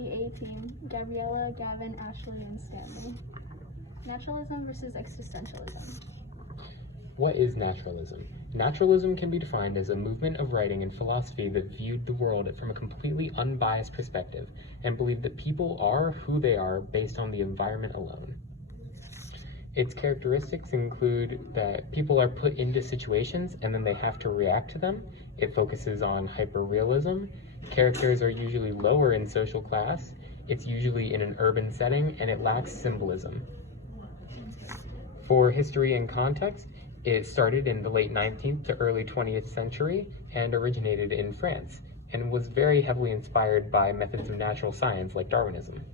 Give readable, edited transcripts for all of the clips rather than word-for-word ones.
The A-Team, Gabriella, Gavin, Ashley, and Stanley. Naturalism versus existentialism. What is naturalism? Naturalism can be defined as a movement of writing and philosophy that viewed the world from a completely unbiased perspective and believed that people are who they are based on the environment alone. Its characteristics include that people are put into situations and then they have to react to them. It focuses on hyperrealism. Characters are usually lower in social class. It's usually in an urban setting, and it lacks symbolism. For history and context, it started in the late 19th to early 20th century and originated in France, and was very heavily inspired by methods of natural science like Darwinism.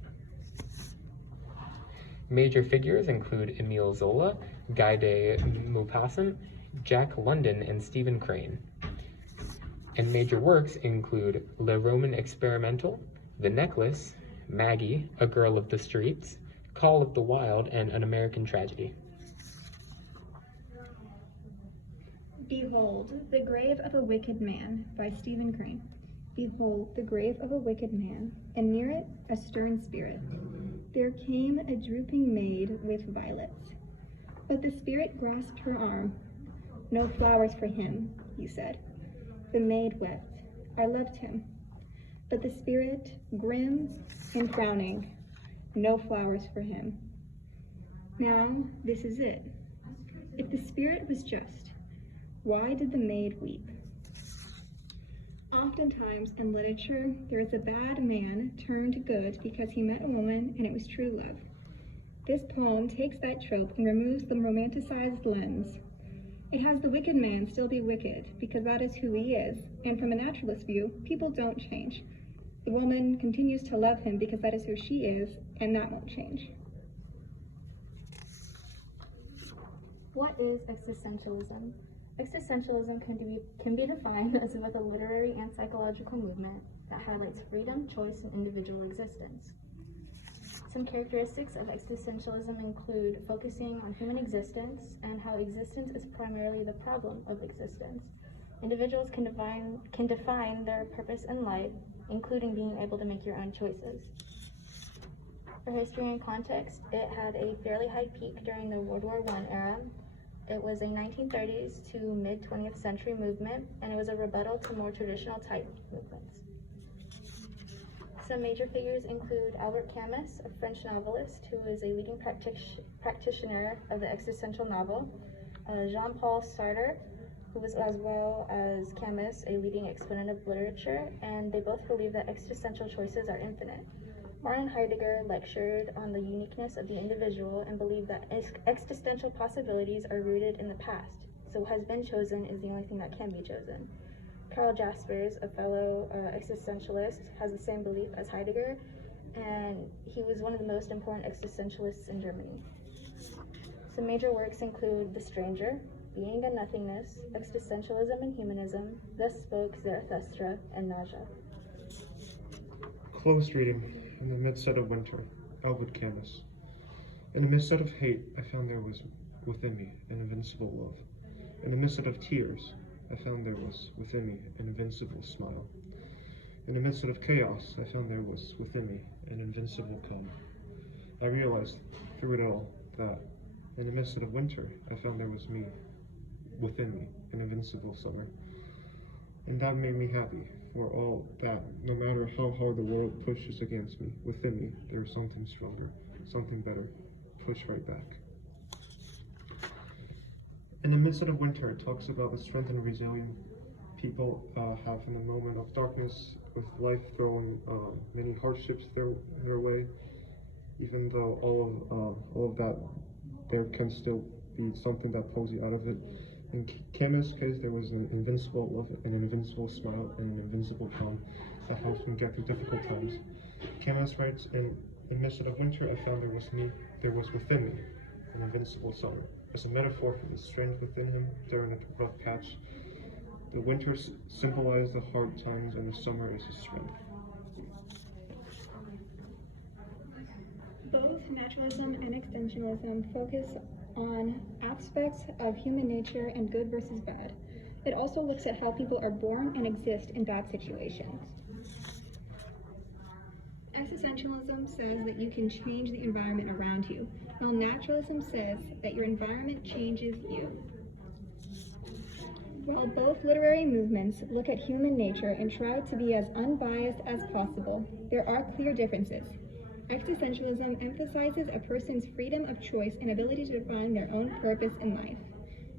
Major figures include Émile Zola, Guy de Maupassant, Jack London, and Stephen Crane. And major works include Le Roman Experimental, The Necklace, Maggie, A Girl of the Streets, Call of the Wild, and An American Tragedy. Behold, the grave of a wicked man, by Stephen Crane. Behold, the grave of a wicked man, and near it a stern spirit. There came a drooping maid with violets. But the spirit grasped her arm. No flowers for him, he said. The maid wept. I loved him. But the spirit, grim and frowning, no flowers for him. Now, this is it. If the spirit was just, why did the maid weep? Oftentimes in literature, there is a bad man turned good because he met a woman and it was true love. This poem takes that trope and removes the romanticized lens. It has the wicked man still be wicked because that is who he is, and from a naturalist view, people don't change. The woman continues to love him because that is who she is, and that won't change. What is existentialism? Existentialism can be defined as both a literary and psychological movement that highlights freedom, choice, and individual existence. Some characteristics of existentialism include focusing on human existence and how existence is primarily the problem of existence. Individuals can define their purpose in life, including being able to make your own choices. For history and context, it had a fairly high peak during the World War I era. It was a 1930s to mid-20th century movement, and it was a rebuttal to more traditional type movements. Some major figures include Albert Camus, a French novelist who is a leading practitioner of the existential novel, Jean-Paul Sartre, who was, as well as Camus, a leading exponent of literature, and they both believe that existential choices are infinite. Martin Heidegger lectured on the uniqueness of the individual and believed that existential possibilities are rooted in the past, so what has been chosen is the only thing that can be chosen. Karl Jaspers, a fellow existentialist, has the same belief as Heidegger, and he was one of the most important existentialists in Germany. Some major works include The Stranger, Being and Nothingness, Existentialism and Humanism, Thus Spoke Zarathustra, and Nausea. Closed reading. In the midst of winter, Albert Camus. In the midst of hate, I found there was within me an invincible love. In the midst of tears, I found there was within me an invincible smile. In the midst of chaos, I found there was within me an invincible calm. I realized through it all that in the midst of winter, I found there was me within me, an invincible summer. And that made me happy. For all that, no matter how hard the world pushes against me, within me, there is something stronger, something better. Push right back. In the midst of winter, it talks about the strength and resilience people have in the moment of darkness, with life throwing many hardships their way. Even though all of that, there can still be something that pulls you out of it. In Camus' case, there was an invincible love, an invincible smile, and an invincible calm that helps him get through difficult times. Camus writes, in the midst of winter, I found there was within me an invincible summer. As a metaphor for the strength within him during a rough patch, the winter symbolized the hard times, and the summer is his strength. Both naturalism and existentialism focus on aspects of human nature and good versus bad. It also looks at how people are born and exist in bad situations. Existentialism says that you can change the environment around you, while naturalism says that your environment changes you. While both literary movements look at human nature and try to be as unbiased as possible, there are clear differences. Existentialism emphasizes a person's freedom of choice and ability to define their own purpose in life.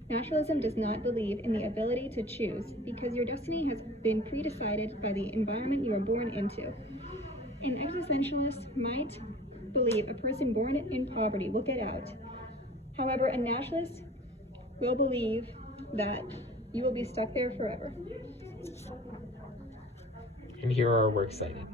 Naturalism does not believe in the ability to choose because your destiny has been pre-decided by the environment you are born into. An existentialist might believe a person born in poverty will get out. However, a naturalist will believe that you will be stuck there forever. And here are our works cited.